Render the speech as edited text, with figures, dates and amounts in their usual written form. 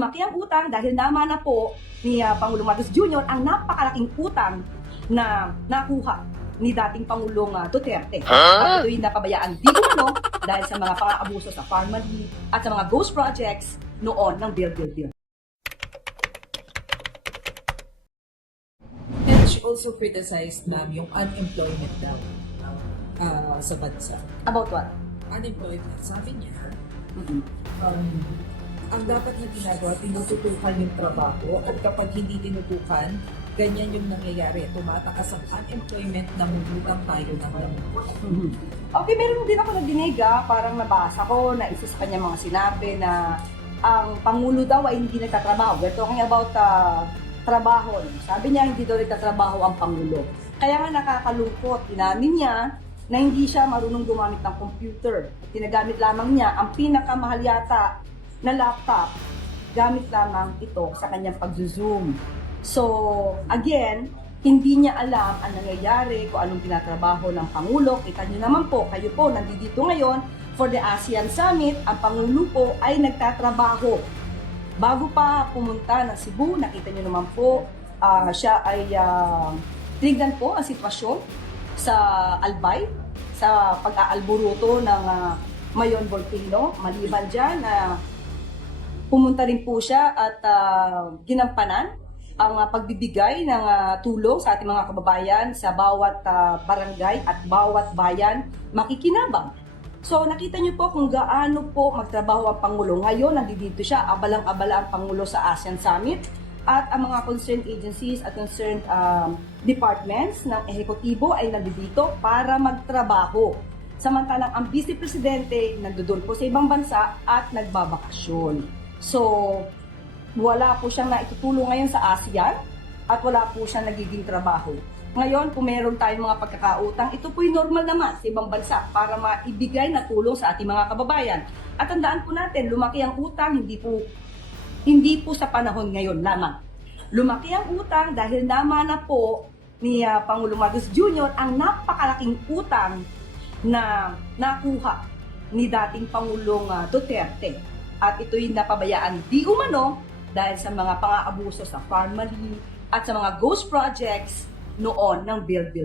Lumaki ang utang dahil naman na po ni Pangulong Marcos Jr. ang napakalaking utang na nakuha ni dating Pangulong Duterte. At ito'y napabayaan di umano dahil sa mga pang-aabuso sa Pharmaly at sa mga ghost projects noon ng Build. And she also criticized, ma'am, yung unemployment daw sa bansa. About what? Unemployment, sabi niya, ang dapat niya ginagawa, tinututukan yung trabaho at kapag hindi tinutukan, ganyan yung nangyayari. Tumatakas ang unemployment, namumutang tayo ng namumutang. Okay, meron din ako nagdinig, parang nabasa ko na isa sa kanya mga sinabi na ang Pangulo daw ay hindi nagtatrabaho. We're talking about trabaho. Sabi niya hindi daw nagtatrabaho ang Pangulo. Kaya nga nakakalungkot, inamin niya na hindi siya marunong gumamit ng computer. At tinagamit lamang niya ang pinakamahal yata na laptop, gamit lamang ito sa kanyang pag-zoom. So, again, hindi niya alam ang nangyayari kung anong tinatrabaho ng Pangulo. Kita niyo naman po, kayo po nandito ngayon for the ASEAN Summit, ang Pangulo po ay nagtatrabaho. Bago pa pumunta ng Cebu, nakita niyo naman po, siya ay tinignan po ang sitwasyon sa Albay, sa pag-aalburuto ng Mayon Volcano. Maliban dyan, pumunta rin po siya at ginampanan ang pagbibigay ng tulong sa ating mga kababayan sa bawat barangay at bawat bayan makikinabang. So nakita niyo po kung gaano po magtrabaho ang Pangulo. Ngayon, nandito siya, abalang-abala ang Pangulo sa ASEAN Summit at ang mga concerned agencies at concerned departments ng ehekutibo ay nandito para magtrabaho. Samantalang ang Vice Presidente nandoon po sa ibang bansa at nagbabakasyon. So, wala po siyang naitutulong ngayon sa ASEAN at wala po siyang nagiging trabaho. Ngayon, kung meron tayong mga pagkakautang, ito po'y normal naman sa ibang bansa para maibigay na tulong sa ating mga kababayan. At tandaan po natin, lumaki ang utang, hindi po sa panahon ngayon lamang. Lumaki ang utang dahil naman na po ni Pangulong Marcos Jr. ang napakalaking utang na nakuha ni dating Pangulong Duterte. At ito'y napabayaan di umano dahil sa mga pang-aabuso sa Pharmaly at sa mga ghost projects noon ng Build.